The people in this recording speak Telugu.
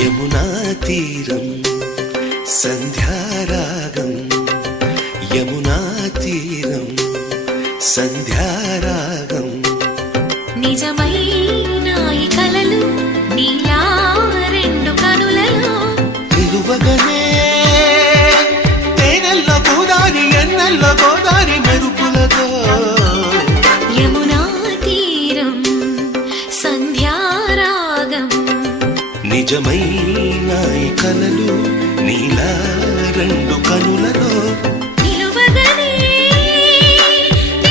యమునా తీరం సంధ్యారాగం, యమునా తీరం సంధ్యారాగం. నిజమైన ఈ కలలు నీలా రెండు కనులలో నిలువగనే తేనెల్లో గోదారి, ఎన్నెల్లో గోదారి మెరుపులతో. యమునా తీరం సంధ్యారాగం. నిజమైన ఈ కలలు నీలా రెండు కనులలో.